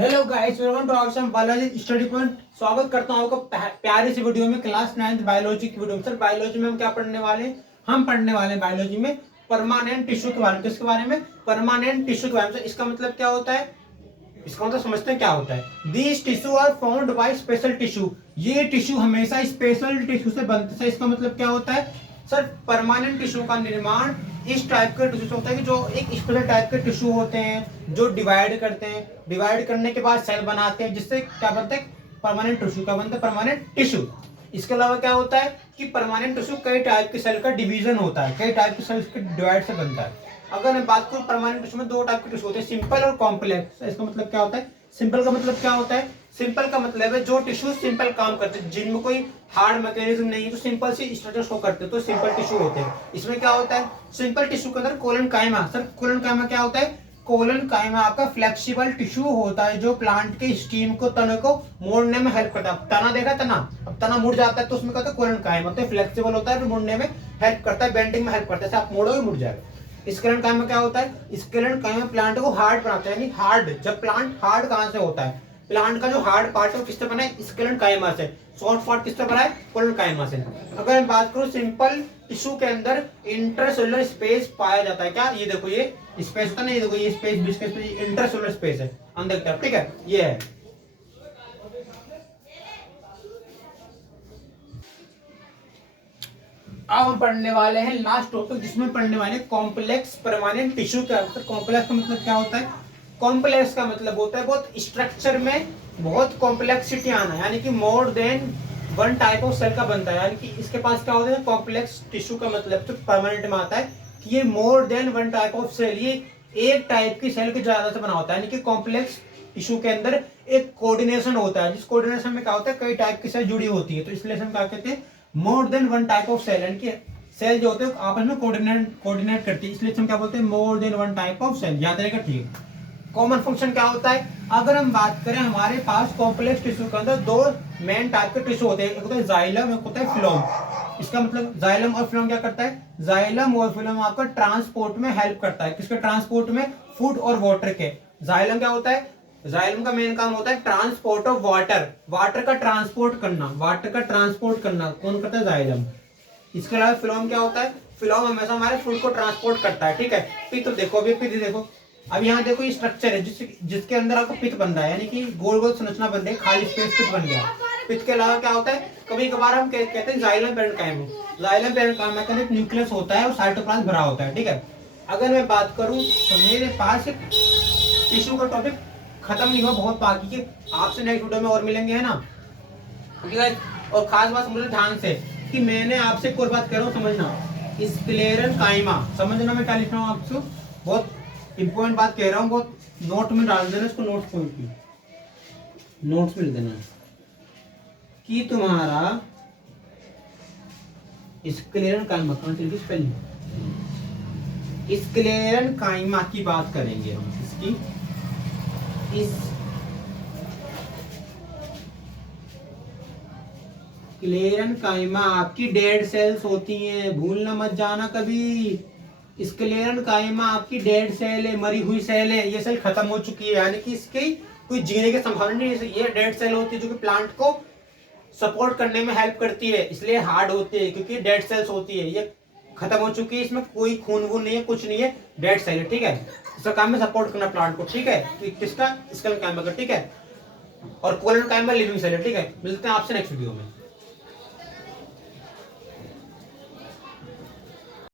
Hello guys, welcome to our biology study point. स्वागत करता हूं आपका प्यारी सी वीडियो में, क्लास 9 बायोलॉजी की वीडियो में। सर बायोलॉजी में हम क्या पढ़ने वाले हैं? हम पढ़ने वाले हैं बायोलॉजी में परमानेंट टिश्यू के बारे में। किसके बारे में? परमानेंट टिश्यू के बारे में। सर इसका मतलब क्या होता है? इसका मतलब समझते हैं क्या होता है। These tissue are formed by special tissue. ये टिश्यू हमेशा स्पेशल टिश्यू से बनते हैं। इसका मतलब क्या होता है? सर परमानेंट टिश्यू का निर्माण इस टाइप के टिश्यू से होता है कि जो एक स्पेशल टाइप के टिश्यू होते हैं जो डिवाइड करते हैं। डिवाइड करने के बाद सेल बनाते हैं, जिससे क्या बनता है? Permanent tissue. क्या बनता है? Permanent tissue. इसके अलावा क्या होता है कि परमानेंट टिश्यू कई टाइप के सेल का डिवीजन होता है, कई टाइप के सेल के डिवाइड से बनता है। अगर मैं बात करूं परमानेंट टिश्यू में दो टाइप के टिश्यू होते हैं, सिंपल और कॉम्प्लेक्स। इसका मतलब क्या होता है? सिंपल का मतलब क्या होता है? सिंपल का मतलब है जो टिश्यू सिंपल काम करते हैं, जिनमें कोई हार्ड मैकेनिज्म नहीं है, तो सिंपल सी स्ट्रक्चर शो करते हैं, तो सिंपल टिश्यू होते हैं। इसमें क्या होता है? सिंपल टिश्यू के अंदर कोलन कायमा। सर कोलन कायमा क्या होता है? कोलन कायमा आपका फ्लेक्सिबल टिश्यू होता है जो प्लांट के स्टीम को, तने को मोड़ने में हेल्प करता है। तना देखा, तना अब तना मुड़ जाता है तो उसमें कहते हैं कोलन कायमा, तो फ्लेक्सिबल होता है, मुड़ने में हेल्प करता है, बेंडिंग में हेल्प करता है। आप मोड़ोगे मुड़ जाएगा। स्केलन कायमा क्या होता है? स्केलन कायमा प्लांट को हार्ड बनाता है, यानी हार्ड। जब प्लांट हार्ड कहां से होता है? प्लांट का जो हार्ड पार्ट है वो किससे बना है? स्केलन कायमा से। सॉफ्ट पार्ट किससे बना है? कोलन कायमा से। अगर मैं बात करूं सिंपल टिश्यू के अंदर इंटरसेलुलर स्पेस पाया जाता है। क्या? ये देखो, ये स्पेस होता है ना, ये देखो, ये स्पेस बीच का स्पेस इंटरसेलुलर स्पेस है अंदर की तरफ। ठीक है, ये है। अब हम पढ़ने वाले हैं लास्ट टॉपिक, जिसमें पढ़ने वाले कॉम्प्लेक्स परमानेंट टिश्यू का। कॉम्प्लेक्स का मतलब क्या होता है? कॉम्प्लेक्स का मतलब होता है बहुत स्ट्रक्चर में बहुत कॉम्प्लेक्सिटी आना, यानी कि more than one type of cell का बनता है। यानी कि इसके पास क्या होता है? कॉम्प्लेक्स टिश्यू का मतलब तो परमानेंट में आता है कि ये more than one type of cell, ये एक टाइप की सेल के ज्यादा से बना होता है। यानी कि कॉम्प्लेक्स टिश्यू के अंदर एक कोऑर्डिनेशन होता है, जिस कोऑर्डिनेशन में क्या होता है? कई टाइप की सेल जुड़ी होती है, तो इसलिए हम क्या कहते हैं? More than one type of cell. यानी कि सेल जो होते हैं आपस में कोऑर्डिनेट करती है, इसलिए हम क्या बोलते हैं? More than one type of cell. याद रहेगा, ठीक। कॉमन फंक्शन क्या होता है? अगर हम बात करें, हमारे पास कॉम्प्लेक्स टिश्यू के अंदर दो मेन टाइप के टिश्यू होते हैं, एक होता है जाइलम, एक होता है फिलोम। इसका मतलब जाइलम और फिलोम क्या करता है? जाइलम और फिलोम आपका ट्रांसपोर्ट में हेल्प करता है। किसके ट्रांसपोर्ट में? फूड और वाटर के। जाइलम क्या होता है? जाइलम का मेन काम होता है ट्रांसपोर्ट ऑफ वाटर, वाटर का ट्रांसपोर्ट करना, वाटर का ट्रांसपोर्ट करना कौन करता है? जाइलम। इसके अलावा फिलोम क्या होता है? फिलोम हमेशा हमारे फूड को ट्रांसपोर्ट करता है। ठीक है। पित्त देखो, अभी पित्त देखो, अब यहाँ देखो ये स्ट्रक्चर है जिसके अंदर आपको पित्त बन रहा है, यानी कि गोल गोल संरचना बन रही है, खाली स्पेस पित्त बन गया। पित्त के अलावा क्या होता है? कभी कभार हम कहते हैं जाइलम पेरेन्काइम। जाइलम पेरेन्काइम का एक न्यूक्लियस होता है और साइटोप्लाज्म भरा होता है। ठीक है। अगर मैं बात करूं तो मेरे पास एक टिश्यू का टॉपिक खत्म नहीं हुआ, बहुत बाकी के। आपसे नेक्स्ट वीडियो में और मिलेंगे, है ना? ठीक है। और खास बात समझो ध्यान से कि मैंने आपसे एक और बात कह रहा हूँ, समझना। स्क्लेरन काइमा, समझना मैं क्या लिख रहा हूँ आपसे, बहुत इंपॉर्टेंट बात कह रहा हूँ, बहुत नोट में डाल देना इसको, नोट्स पॉइंट की नोट्स में लिख देना कि तुम्हारा स्क्लेरन काइमा कौन सी स्पेलिंग? स्क्लेरन काइमा की बात करेंगे हम, इसकी स्क्लेरन काइमा आपकी डेड सेल्स होती हैं, भूलना मत जाना कभी। स्क्लेरन काइमा आपकी डेड सेल है, मरी हुई सेल है, ये सेल खत्म हो चुकी है, यानी कि इसकी कोई जीने की संभावना नहीं है। ये डेड सेल होती है जो कि प्लांट को सपोर्ट करने में हेल्प करती है, इसलिए हार्ड होती है, क्योंकि डेड सेल्स होती है। ये खत्म हो चुकी है, इसमें कोई खून वून नहीं है, कुछ नहीं है, डेड सेल है। ठीक है। इसका काम है सपोर्ट करना प्लांट को। ठीक है। तो किसका? स्क्लेरन काइमा का। ठीक है। और कोलन काइमा लिविंग सेल है। ठीक है। मिलते हैं आपसे नेक्स्ट वीडियो में।